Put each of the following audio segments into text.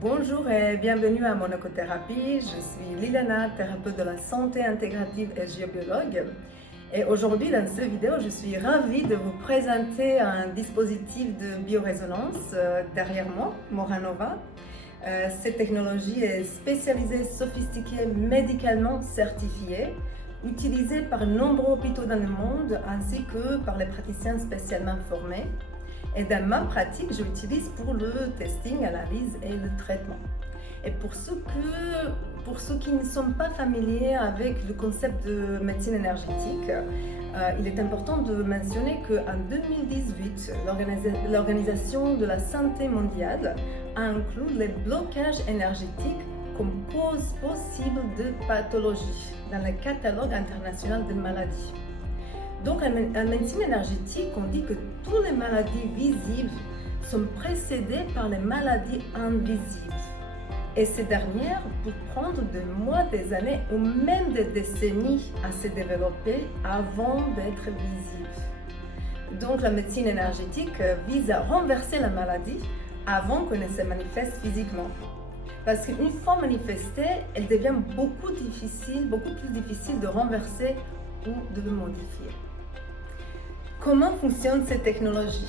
Bonjour et bienvenue à Monocothérapie. Je suis Liliana, thérapeute de la santé intégrative et géobiologue. Et aujourd'hui, dans cette vidéo, je suis ravie de vous présenter un dispositif de biorésonance derrière moi, Moranova. Cette technologie est spécialisée, sophistiquée, médicalement certifiée, utilisée par de nombreux hôpitaux dans le monde ainsi que par les praticiens spécialement formés. Et dans ma pratique, je l'utilise pour le testing, l'analyse et le traitement. Et pour ceux qui ne sont pas familiers avec le concept de médecine énergétique, il est important de mentionner qu'en 2018, l'Organisation de la Santé mondiale a inclus les blocages énergétiques comme cause possible de pathologie dans le catalogue international des maladies. Donc en médecine énergétique, on dit que toutes les maladies visibles sont précédées par les maladies invisibles. Et ces dernières peuvent prendre des mois, des années ou même des décennies à se développer avant d'être visibles. Donc la médecine énergétique vise à renverser la maladie avant qu'elle ne se manifeste physiquement. Parce qu'une fois manifestée, elle devient beaucoup plus difficile de renverser ou de le modifier. Comment fonctionne cette technologie?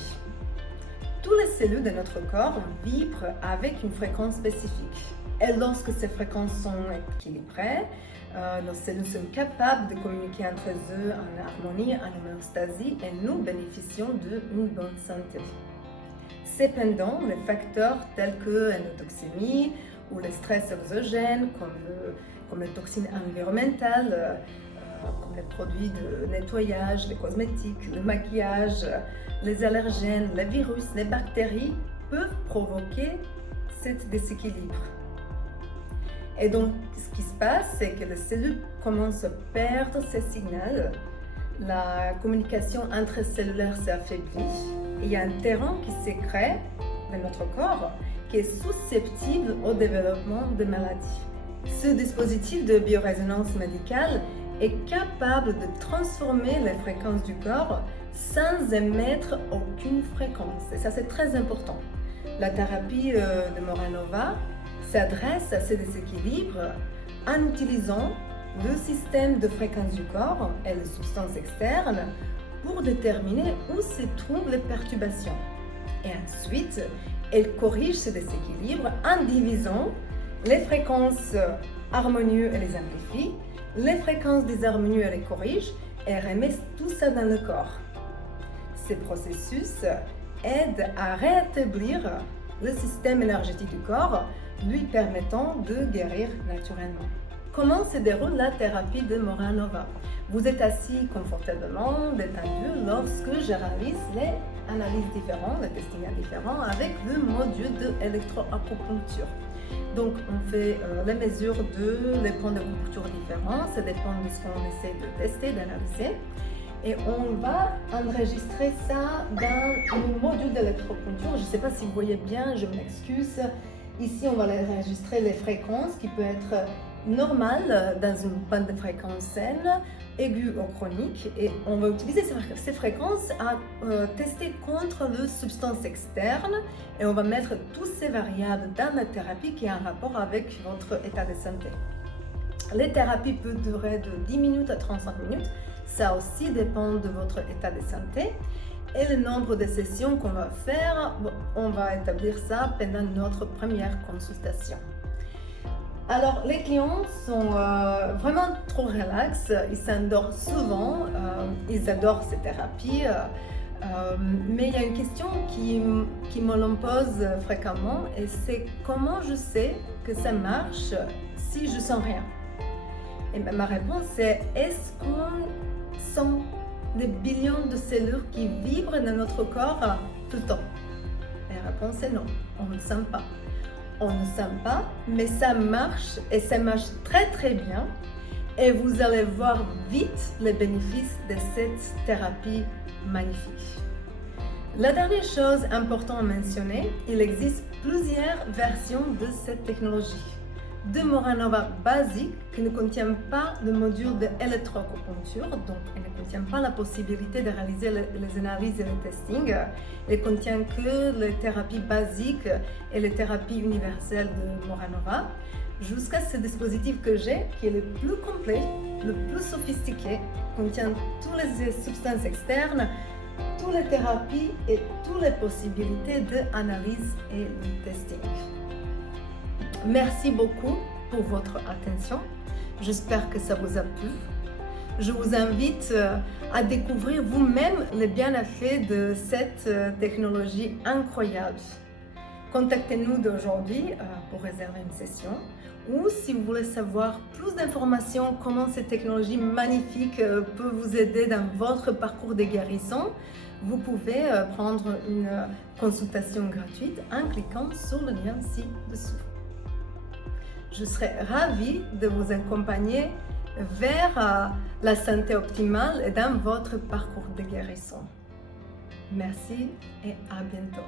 Toutes les cellules de notre corps vibrent avec une fréquence spécifique. Et lorsque ces fréquences sont équilibrées, nos cellules sont capables de communiquer entre eux en harmonie, en homéostasie, et nous bénéficions d'une bonne santé. Cependant, les facteurs tels que l'endotoxémie ou le stress exogène, comme les toxines environnementales, comme les produits de nettoyage, les cosmétiques, le maquillage, les allergènes, les virus, les bactéries peuvent provoquer ce déséquilibre. Et donc, ce qui se passe, c'est que les cellules commencent à perdre ces signaux, la communication intracellulaire s'affaiblit, et il y a un terrain qui se crée dans notre corps qui est susceptible au développement de maladies. Ce dispositif de biorésonance médicale est capable de transformer les fréquences du corps sans émettre aucune fréquence. Et ça, c'est très important. La thérapie de Moranova s'adresse à ce déséquilibre en utilisant le système de fréquence du corps et les substances externes pour déterminer où se trouvent les perturbations. Et ensuite, elle corrige ce déséquilibre en divisant les fréquences harmonieuses et les amplifie, les fréquences désharmonieuses et les corrige et remet tout ça dans le corps. Ces processus aident à rétablir le système énergétique du corps, lui permettant de guérir naturellement. Comment se déroule la thérapie de Moranova? Vous êtes assis confortablement, détendu, lorsque je réalise les analyses différentes, les testings différents avec le module de électroacupuncture. Donc, on fait les mesures les points d'acupuncture différents, ça dépend de ce qu'on essaie de tester, d'analyser. Et on va enregistrer ça dans le module d'électroacupuncture. Je ne sais pas si vous voyez bien, je m'excuse. Ici, on va enregistrer les fréquences qui peuvent être normales dans une bande de fréquences saine, aiguë ou chronique. Et on va utiliser ces fréquences à tester contre les substances externes. Et on va mettre toutes ces variables dans la thérapie qui a un rapport avec votre état de santé. Les thérapies peuvent durer de 10 minutes à 35 minutes. Ça aussi dépend de votre état de santé. Et le nombre de sessions qu'on va faire, on va établir ça pendant notre première consultation. Alors, les clients sont vraiment trop relax, ils s'endorment souvent, ils adorent ces thérapies, mais il y a une question qui me l'on pose fréquemment, et c'est comment je sais que ça marche si je sens rien? Et ma réponse est, est-ce qu'on sent des billions de cellules qui vibrent dans notre corps tout le temps? La réponse est non, on ne le sent pas. On ne sent pas, mais ça marche et ça marche très très bien. Et vous allez voir vite les bénéfices de cette thérapie magnifique. La dernière chose importante à mentionner, il existe plusieurs versions de cette technologie. de Moranova basique qui ne contient pas le module d'électroacupuncture, donc elle ne contient pas la possibilité de réaliser les analyses et le testing. Elle contient que les thérapies basiques et les thérapies universelles de Moranova, jusqu'à ce dispositif que j'ai, qui est le plus complet, le plus sophistiqué, contient toutes les substances externes, toutes les thérapies et toutes les possibilités d'analyse et de testing. Merci beaucoup pour votre attention. J'espère que ça vous a plu. Je vous invite à découvrir vous-même les bienfaits de cette technologie incroyable. Contactez-nous d'aujourd'hui pour réserver une session, ou si vous voulez savoir plus d'informations comment cette technologie magnifique peut vous aider dans votre parcours de guérison, vous pouvez prendre une consultation gratuite en cliquant sur le lien ci-dessous. Je serai ravie de vous accompagner vers la santé optimale et dans votre parcours de guérison. Merci et à bientôt.